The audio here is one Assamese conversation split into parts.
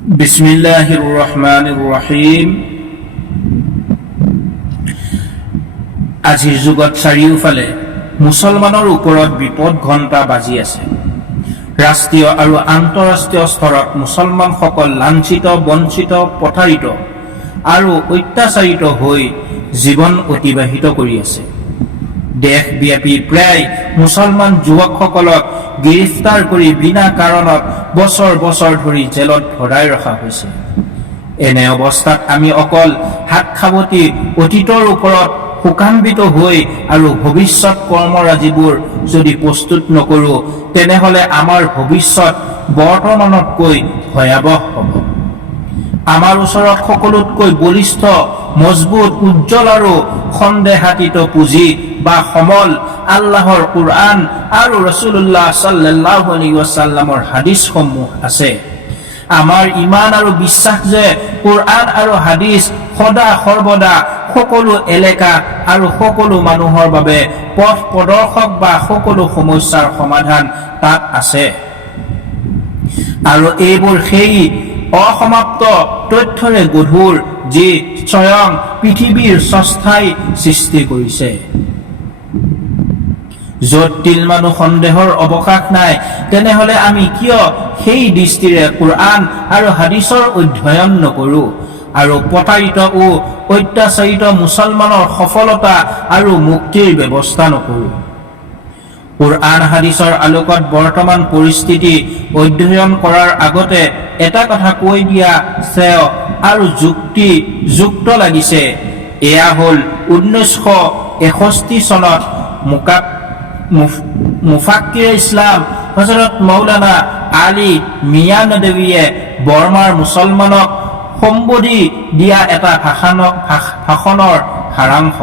বিসমিল্লাহিৰ ৰহমানিৰ ৰহিম। আজিৰ যুগত চাৰিওফালে মুছলমানৰ ওপৰত বিপদ ঘণ্টা বাজি আছে। ৰাষ্ট্ৰীয় আৰু আন্তঃৰাষ্ট্ৰীয় স্তৰত মুছলমানসকল লাঞ্ছিত, বঞ্চিত, প্ৰতাৰিত আৰু অত্যাচাৰিত হৈ জীৱন অতিবাহিত কৰি আছে। দেশব্যাপী প্ৰায় মুছলমান যুৱকসকলক গ্ৰেফতাৰ কৰি বিনা কাৰণত বছৰ বছৰ ধৰি জেলত ভৰাই ৰখা হৈছে। এনে অৱস্থাত আমি অকল হাত সাৱটি অতীতৰ ওপৰত শোকান্বিত হৈ আৰু ভৱিষ্যত কৰ্মৰাজিবোৰ যদি প্ৰস্তুত নকৰোঁ, তেনেহলে আমাৰ ভৱিষ্যত বৰ্তমানতকৈ ভয়াৱহ হ'ব। আমাৰ ওচৰত সকলোতকৈ বলিষ্ঠ, মজবুত, উজ্জ্বল আৰু সন্দেহাতীত পুঁজি বা সমল আল্লাহৰ কুৰআন আৰু ৰাসূলুল্লাহ সাল্লাল্লাহু আলাইহি ওয়াসাল্লামৰ হাদিছসমূহ আছে। আমাৰ ইমান আৰু বিশ্বাস যে কুৰআন আৰু হাদিছ সদা সৰ্বদা সকলো এলেকা আৰু সকলো মানুহৰ বাবে পথ প্ৰদৰ্শক বা সকলো সমস্যাৰ সমাধান তাত আছে। আৰু এইবোৰ সেই অসমাপ্ত তথ্যৰে গধুৰ যি স্বয়ং পৃথিৱীৰ স্ৰষ্টাই সৃষ্টি কৰিছে। য'ত তিলমানো সন্দেহৰ অৱকাশ নাই, তেনেহলে আমি কিয় সেই দৃষ্টিৰে কুৰআন আৰু হাদিছৰ অধ্যয়ন নকৰোঁ আৰু প্ৰতাৰিত ও অত্যাচাৰিত মুছলমানৰ সফলতা আৰু মুক্তিৰ ব্যৱস্থা নকৰোঁ? কুৰআন হাদিছৰ আলোকত বৰ্তমান পৰিস্থিতি অধ্যয়ন কৰাৰ আগতে এটা কথা কৈ দিয়া শ্ৰেয় আৰু যুক্ত লাগিছে। এয়া হ'ল 1961 চনত মুফাক্কিৰ ইছলাম হযৰত মৌলানা আলী মিয়া নদৱীয়ে বৰ্মাৰ মুছলমানক সম্বোধি দিয়া এটা ভাষণৰ সাৰাংশ।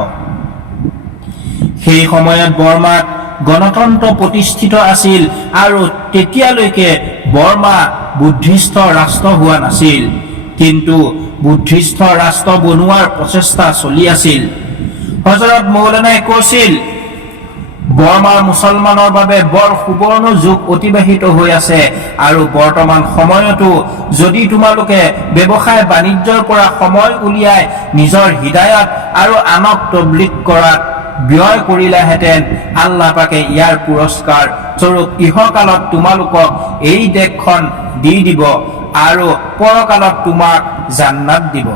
সেই সময়ত বৰ্মাত গণতন্ত্ৰ প্ৰতিষ্ঠিত আছিল আৰু তেতিয়ালৈকে বৰ্মা বুদ্ধিষ্ট ৰাষ্ট্ৰ হোৱা নাছিল, কিন্তু বুদ্ধিষ্ট ৰাষ্ট্ৰ বনোৱাৰ প্ৰচেষ্টা চলি আছিল। হযৰত মৌলানাই কৈছিল, বৰ্মাৰ মুছলমানৰ বাবে বৰ সুবৰ্ণ যুগ অতিবাহিত হৈ আছে আৰু বৰ্তমান সময়তো যদি তোমালোকে ব্যৱসায় বাণিজ্যৰ পৰা সময় উলিয়াই নিজৰ হিদায়াত আৰু আনক তবলিগ কৰাত ব্যয় কৰিলাহেঁতেন, আল্লাহ পাকে ইয়াৰ পুৰস্কাৰ স্বৰূপ ইহকালত তোমালোকক এই দেশখন দি দিব আৰু পৰকালত তোমাক জান্নাত দিব।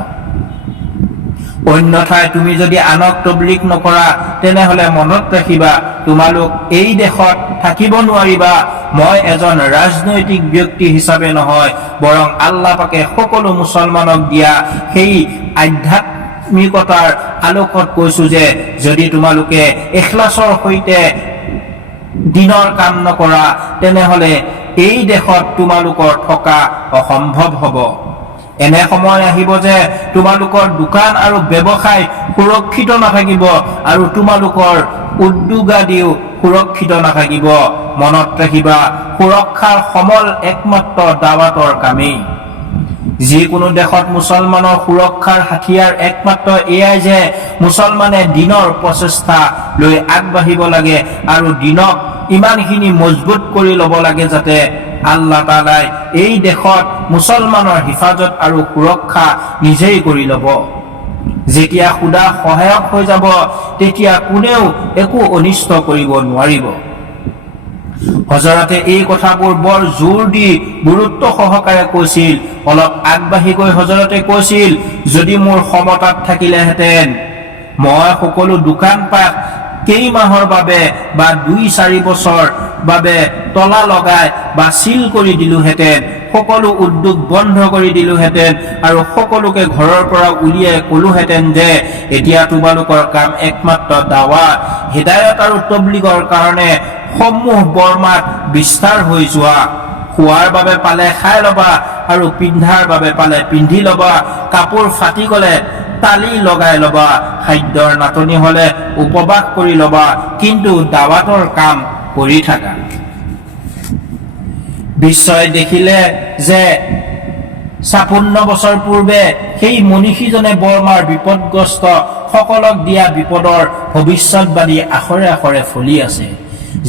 অন্যথায় তুমি যদি আনক তবলিগ নকৰা, তেনেহলে মনত ৰাখিবা, তোমালোক এই দেশত থাকিব নোৱাৰিবা। মই এজন ৰাজনৈতিক ব্যক্তি হিচাপে নহয়, বৰং আল্লাহ পাকে সকলো মুছলমানক দিয়া সেই আধ্যাত্মিকতাৰ আলোকত কৈছো যে যদি তোমালোকে ইখলাছৰ সৈতে দিনৰ কাম নকৰা, তেনেহলে এই দেশত তোমালোকৰ থকা অসম্ভৱ হ'ব। এনে সময় আহিব যে তোমালোকৰ দোকান আৰু ব্যৱসায় সুৰক্ষিত নাথাকিব আৰু তোমালোকৰ উদ্যোগাদিও সুৰক্ষিত নাথাকিব। মনত ৰাখিবা, সুৰক্ষাৰ সমল একমাত্ৰ দাৱাতৰ কামেই। যিকোনো দেশত মুছলমানৰ সুৰক্ষাৰ হাথিয়াৰ একমাত্ৰ এয়াই যে মুছলমানে দিনৰ প্ৰচেষ্টা লৈ আগবাঢ়িব লাগে আৰু দিনক ইমানখিনি মজবুত কৰি ল'ব লাগে যাতে আল্লাহ তাআলাই এই দেশত মুছলমানৰ হিফাজত আৰু সুৰক্ষা নিজেই কৰি ল'ব। যেতিয়া খুদা সহায়ক হৈ যাব, তেতিয়া কোনেও একো অনিষ্ট কৰিব নোৱাৰিব। হযৰতে এই কথাবোৰ বৰ জোৰ দি গুৰুত্ব সহকাৰে কৈছিল। অলপ আগবাঢ়ি গৈ হযৰতে কৈছিল, যদি মোৰ ক্ষমতাত থাকিলেহেঁতেন মই সকলো দোকানপাট কেইমাহৰ বাবে বা 2-4 বছৰ বাবে তলা লগাই বা চিল কৰি দিলোহেঁতেন, সকলো উদ্যোগ বন্ধ কৰি দিলোহেঁতেন আৰু সকলোকে ঘৰৰ পৰা উলিয়াই কলোহেঁতেন যে এতিয়া তোমালোকৰ কাম একমাত্ৰ দাৱাত, হিদায়ত আৰু তবলিগৰ কাৰণে সমূহ বৰ্মাত বিস্তাৰ হৈ যোৱা। খোৱাৰ বাবে পালে খাই ল'বা আৰু পিন্ধাৰ বাবে পালে পিন্ধি ল'বা, কাপোৰ ফাটি গলে তালি লগাই ল'বা, খাদ্যৰ নাটনি হলে উপবাস কৰি ল'বা, কিন্তু দাৱাতৰ কাম কৰি থাকা। বিশ্বই দেখিলে যে 56 বছৰ পূৰ্বে সেই মনীষীজনে বৰ্মাৰ বিপদগ্ৰস্ত সকলক দিয়া বিপদৰ ভৱিষ্যতবাদী আখৰে আখৰে ফলি আছে।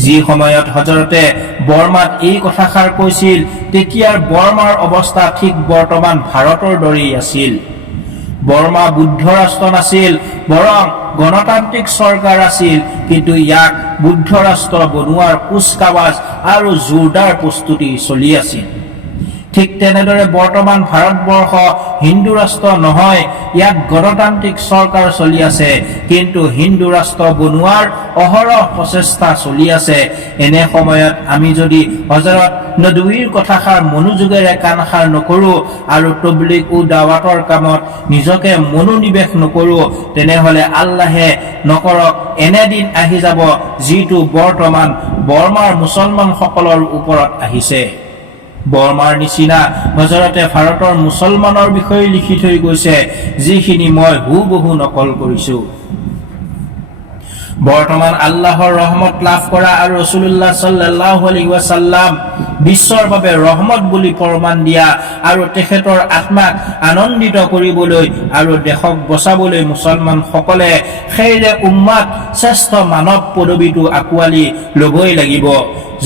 যি সময়ত হজৰতে বৰ্মাত এই কথাষাৰ কৈছিল তেতিয়াৰ বৰ্মাৰ অৱস্থা ঠিক বৰ্তমান ভাৰতৰ দৰেই আছিল। বৰ্মা বুদ্ধ ৰাষ্ট্ৰ নাছিল, বৰং গণতান্ত্ৰিক চৰকাৰ আছিল, কিন্তু ইয়াক বুদ্ধ ৰাষ্ট্ৰ বনোৱাৰ কুচকাৱাজ আৰু জোৰদাৰ প্ৰস্তুতি চলি আছিল। ঠিক তেনেদৰে বৰ্তমান ভাৰতবৰ্ষ হিন্দু ৰাষ্ট্ৰ নহয়, ইয়াত গণতান্ত্ৰিক চৰকাৰ চলি আছে, কিন্তু হিন্দু ৰাষ্ট্ৰ বনোৱাৰ অহৰহ প্ৰচেষ্টা চলি আছে। এনে সময়ত আমি যদি হজৰত নদৱীৰ কথাষাৰ মনোযোগেৰে কাণসাৰ নকৰোঁ আৰু তবলিগ ও দাৱাতৰ কামত নিজকে মনোনিৱেশ নকৰোঁ, তেনেহলে আল্লাহে নকৰক এনে দিন আহি যাব যিটো বৰ্তমান বৰ্মাৰ মুছলমানসকলৰ ওপৰত আহিছে। বৰ্মাৰ নিচিনা হজৰতে ভাৰতৰ মুছলমানৰ বিষয়ে লিখি থৈ গৈছে, যিখিনি মই হুবহু নকল কৰিছো। বৰ্তমান আল্লাহৰ ৰহমত লাভ কৰা আৰু ৰাসূলুল্লাহ সাল্লাল্লাহু আলাইহি ওয়াসাল্লাম বিশ্বৰ বাবে ৰহমত বুলি প্ৰমাণ দিয়া আৰু তেখেতৰ আত্মাক আনন্দিত কৰিবলৈ আৰু দেশক বচাবলৈ মুছলমান সকলে খেইৰে উম্মাত শ্ৰেষ্ঠ মানৱ পদবীটো আকোৱালি ল'বই লাগিব।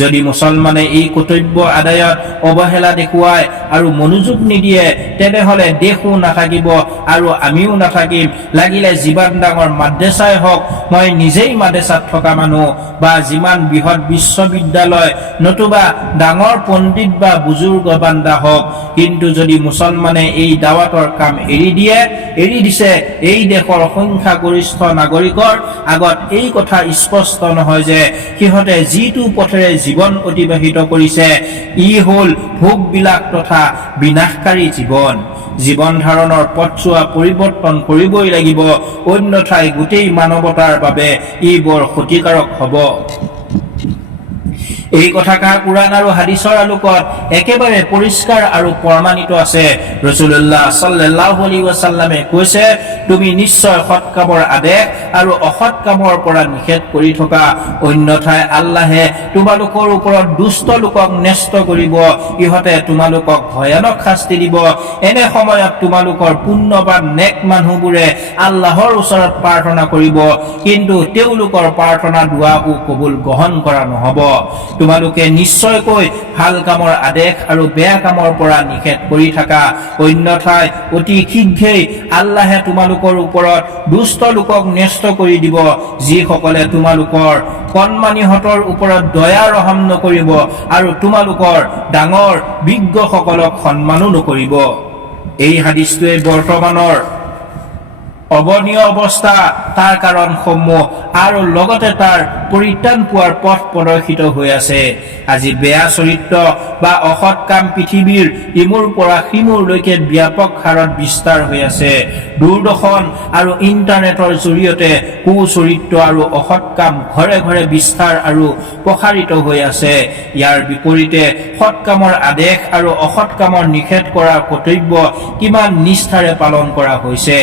যদি মুছলমানে এই কৰ্তব্য আদায়ত অৱহেলা দেখুৱায় আৰু মনোযোগ নিদিয়ে, তেনেহলে দেশো নাথাকিব আৰু আমিও নাথাকিম। লাগিলে যিমান ডাঙৰ মাদ্ৰাছাই হওক, মই নিজেই মাদ্ৰাছাত থকা মানুহ, বা যিমান বৃহৎ বিশ্ববিদ্যালয় নতুবা ডাঙৰ পণ্ডিত বা বুজুৰ্গ বান্দা হওক, কিন্তু যদি মুছলমানে এই দাৱাতৰ কাম এৰি দিছে, এই দেশৰ সংখ্যাগৰিষ্ঠ নাগৰিকৰ আগত এই কথা স্পষ্ট নহয় যে সিহঁতে যিটো পথেৰে জীৱন অতিবাহিত কৰিছে ই হল ভোগবিলাক তথা বিনাশকাৰী জীৱন ধাৰণৰ পথছোৱা পৰিৱৰ্তন কৰিবই লাগিব, অন্যথাই গোটেই মানৱতাৰ বাবে ই বৰ ক্ষতিকাৰক হ'ব। এই কথাষাৰ কুৰাণ আৰু হাদিছৰ আলোকত একেবাৰে পৰিষ্কাৰ আৰু প্ৰমাণিত আছে। ৰাসূলুল্লাহ সাল্লাল্লাহু আলাইহি ওয়াসাল্লামে কৈছে, তুমি নিশ্চয় সৎ কামৰ আদেশ আৰু অসৎ কামৰ পৰা নিষেধ কৰি থকা, অন্যথাই আল্লাহে তোমালোকৰ ওপৰত দুষ্ট লোকক ন্যস্ত কৰিব, ইহঁতে তোমালোকক ভয়ানক শাস্তি দিব। এনে সময়ত তোমালোকৰ পুণ্যবান নেক মানুহবোৰে আল্লাহৰ ওচৰত প্ৰাৰ্থনা কৰিব, কিন্তু তেওঁলোকৰ প্ৰাৰ্থনা দুৱাও কবুল গ্ৰহণ কৰা নহব। তোমালোকে নিশ্চয়কৈ ভাল কামৰ আদেশ আৰু বেয়া কামৰ পৰা নিষেধ কৰি থাকা, অন্যথাই অতি শীঘ্ৰেই আল্লাহে তোমালোকৰ ওপৰত দুষ্ট লোকক ন্যস্ত কৰি দিব, যিসকলে তোমালোকৰ কণমানিহঁতৰ ওপৰত দয়া ৰহম নকৰিব আৰু তোমালোকৰ ডাঙৰ বিজ্ঞসকলক সন্মানো নকৰিব। এই হাদিছটোৱে বৰ্তমানৰ অৱনীয় অৱস্থা, তাৰ কাৰণসমূহ আৰু লগতে তাৰ পৰিত্ৰাণ পোৱাৰ পথ প্ৰদৰ্শিত হৈ আছে। আজি বেয়া চৰিত্ৰ বা অসৎ কাম পৃথিৱীৰ ইমূৰ পৰা সিমূৰলৈকে ব্যাপক হাৰত বিস্তাৰ হৈ আছে। দূৰদৰ্শন আৰু ইণ্টাৰনেটৰ জৰিয়তে কুচৰিত্ৰ আৰু অসৎ কাম ঘৰে ঘৰে বিস্তাৰ আৰু প্ৰসাৰিত হৈ আছে। ইয়াৰ বিপৰীতে সৎ কামৰ আদেশ আৰু অসৎ কামৰ নিষেধ কৰাৰ কৰ্তব্য কিমান নিষ্ঠাৰে পালন কৰা হৈছে।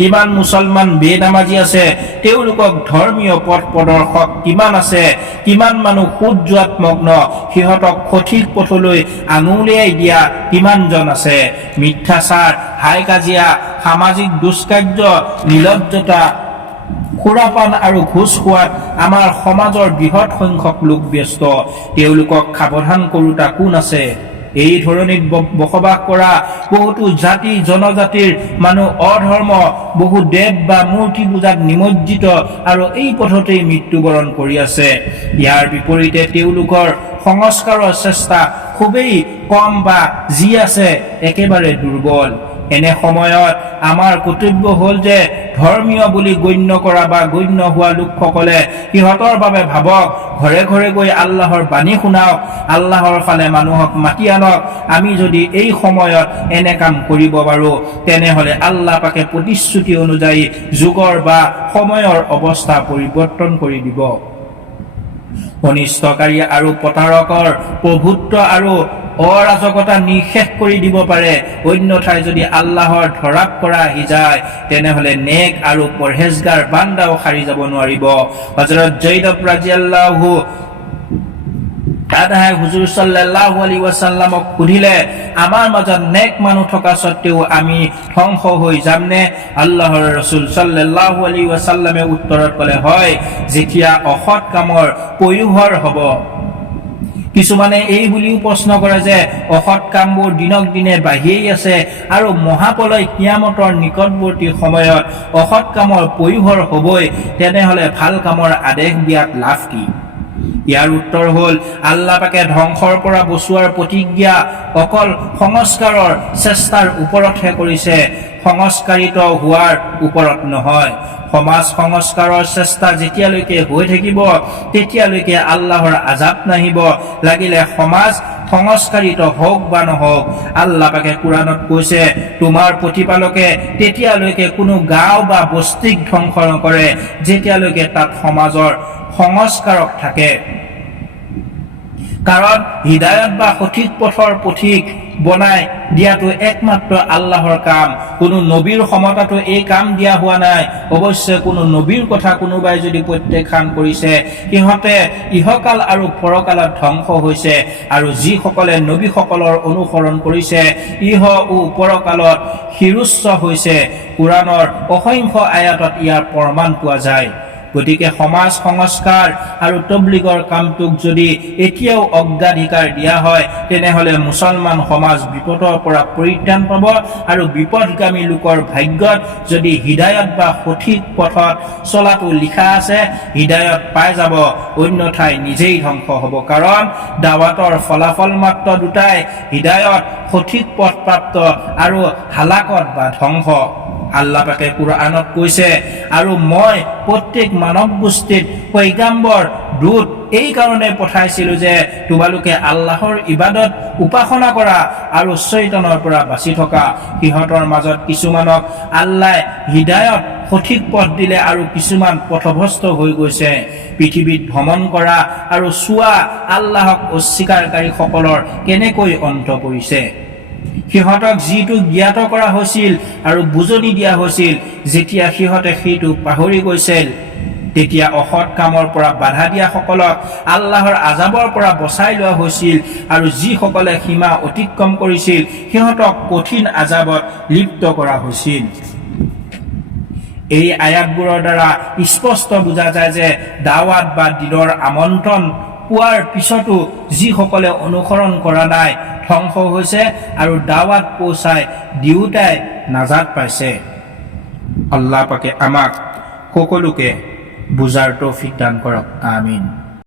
কিমান মুছলমান বেনামাজী আছে, তেওঁলোকক ধৰ্মীয় পথ প্ৰদৰ্শক কিমান আছে, কিমান মানুহ সুদ যোৱাত মগ্ন, সিহঁতক সঠিক পথলৈ আঙুলিয়াই দিয়া কিমানজন আছে। মিথ্যাচাৰ, হাই কাজিয়া, সামাজিক দুষ্কাৰ্য, নিৰ্লজ্জতা, সুৰাপান আৰু ঘুষ খোৱাত আমাৰ সমাজৰ বৃহৎ সংখ্যক লোক ব্যস্ত। তেওঁলোকক সাৱধান কৰোতা কোন আছে? এই ধৰণিত বসবাস কৰা বহুতো জাতি জনজাতিৰ মানুহ অধৰ্ম, বহু দেৱ বা মূৰ্তি পূজাত নিমজ্জিত আৰু এই পথতেই মৃত্যুবৰণ কৰি আছে। ইয়াৰ বিপৰীতে তেওঁলোকৰ সংস্কাৰৰ চেষ্টা খুবেই কম বা যি আছে একেবাৰে দুৰ্বল। এনে সময়ত আমাৰ কৰ্তব্য হ'ল যে ধৰ্মীয় বুলি গণ্য কৰা বা গণ্য হোৱা লোকসকলে সিহঁতৰ বাবে ভাবক, ঘৰে ঘৰে গৈ আল্লাহৰ বাণী শুনাওক, আল্লাহৰ ফালে মানুহক মাতি আনক। আমি যদি এই সময়ত এনে কাম কৰিব পাৰো, তেনেহলে আল্লাহ পাকে প্ৰতিশ্ৰুতি অনুযায়ী যুগৰ বা সময়ৰ অৱস্থা পৰিৱৰ্তন কৰি দিব। অনিষ্টকাৰী আৰু প্ৰতাৰকৰ প্ৰভুত্ব আৰু অৰাজকতা নিঃশেষ কৰি দিব পাৰে। অন্যথাই যদি আল্লাহৰ ধৰাক কৰা আহি যায়, তেনেহলে নেক আৰু পৰহেজগাৰ বান্দাও সাৰি যাব নোৱাৰিব। হযৰত জৈনব ৰাদিয়াল্লাহু আদাহাই হুজুৰ সাল্লাল্লাহু আলাইহি ওয়াসাল্লামক সুধিলে, আমাৰ মাজত নেক মানুহ থকা সত্ত্বেও আমি ধ্বংস হৈ যামনে? আল্লাহৰ ৰাসূল সাল্লাল্লাহু আলাইহি ওয়াসাল্লামে উত্তৰত ক'লে, হয়, যেতিয়া অসৎ কামৰ পয়োভৰ হ'ব। কিছুমানে এই বুলিও প্ৰশ্ন কৰে যে অসৎ কামবোৰ দিনক দিনে বাঢ়িয়েই আছে আৰু মহাপ্ৰলয় কিয়ামতৰ নিকটৱৰ্তী সময়ত অসৎ কামৰ পয়োভৰ হ'বই, তেনেহ'লে ভাল কামৰ আদেশ দিয়াত লাভ কি? ইয়াৰ উত্তৰ হ'ল, আল্লাহ পাকে ধ্বংসৰ পৰা বচোৱাৰ প্ৰতিজ্ঞা অকল সংস্কাৰৰ চেষ্টাৰ ওপৰতহে কৰিছে, সংস্কাৰিত হোৱাৰ ওপৰত নহয়। সমাজ সংস্কাৰৰ চেষ্টা যেতিয়ালৈকে হৈ থাকিব তেতিয়ালৈকে আল্লাহৰ আজাব নাহিব, লাগিলে সমাজ সংস্কাৰিত হওক বা নহওক। আল্লাহ পাকে কোৰআনত কৈছে, তোমাৰ প্ৰতিপালকে তেতিয়ালৈকে কোনো গাঁও বা বস্তিক ধ্বংস নকৰে যেতিয়ালৈকে তাত সমাজৰ সংস্কাৰক থাকে। কাৰণ হিদায়ত বা সঠিক পথৰ পথিক বনাই দিয়াটো একমাত্ৰ আল্লাহৰ কাম। কোনো নবীৰ ক্ষমতাটো এই কাম দিয়া হোৱা নাই। অৱশ্যে কোনো নবীৰ কথা কোনোবাই যদি প্ৰত্যাখ্যান কৰিছে, সিহঁতে ইহকাল আৰু পৰকালত ধ্বংস হৈছে, আৰু যিসকলে নবীসকলৰ অনুসৰণ কৰিছে ইহ ও পৰকালত শিৰোচ্চ হৈছে। কোৰআনৰ অসংখ্য আয়াতত ইয়াৰ প্ৰমাণ পোৱা যায়। গতিকে সমাজ সংস্কাৰ আৰু তবলিগৰ কামটোক যদি এতিয়াও অগ্ৰাধিকাৰ দিয়া হয়, তেনেহ'লে মুছলমান সমাজ বিপদৰ পৰা পৰিত্ৰাণ পাব, আৰু বিপদগামী লোকৰ ভাগ্যত যদি হিদায়ত বা সঠিক পথত চলাটো লিখা আছে, হিদায়ত পাই যাব, অন্যথাই নিজেই ধ্বংস হ'ব। কাৰণ দাৱাতৰ ফলাফল মাত্ৰ দুটাই, হিদায়ত সঠিক পথপ্ৰাপ্ত আৰু হালাকত বা ধ্বংস। আল্লাহ পাকে কোৰআনত কৈছে, আৰু মই প্ৰত্যেক মানৱ গোষ্ঠীত পয়গাম্বৰ দূত এই কাৰণে পঠাইছিলো যে তোমালোকে আল্লাহৰ ইবাদত উপাসনা কৰা আৰু শয়তানৰ পৰা বাচি থকা। সিহঁতৰ মাজত কিছুমানক আল্লাহ হিদায়ত সঠিক পথ দিলে আৰু কিছুমান পথভ্ৰষ্ট হৈ গৈছে। পৃথিৱীত ভ্ৰমণ কৰা আৰু চোৱা আল্লাহক অস্বীকাৰকাৰীসকলৰ কেনেকৈ অন্ত পৰিছে। সিহঁতক যিটো জ্ঞাত কৰা হৈছিল আৰু বুজনি দিয়া হৈছিল, যেতিয়া সিহঁতে সেইটো পাহৰি গৈছিল, তেতিয়া অসৎ কামৰ পৰা বাধা দিয়াসকলক আল্লাহৰ আজাবৰ পৰা বচাই লোৱা হৈছিল, আৰু যিসকলে সীমা অতিক্ৰম কৰিছিল সিহঁতক কঠিন আজাবত লিপ্ত কৰা হৈছিল। এই আয়াতবোৰৰ দ্বাৰা স্পষ্ট বুজা যায় যে দাৱাত বা দ্বীনৰ আমন্ত্ৰণ পোৱাৰ পিছতো যিসকলে অনুসৰণ কৰা নাই ধ্বংস হৈছে, আৰু দাৱাত পৌঁছাই দিওঁতাই নাজাত পাইছে। আল্লাহ পাকে আমাক সকলোকে বুজাৰ তৌফিক দান কৰক। আমিন।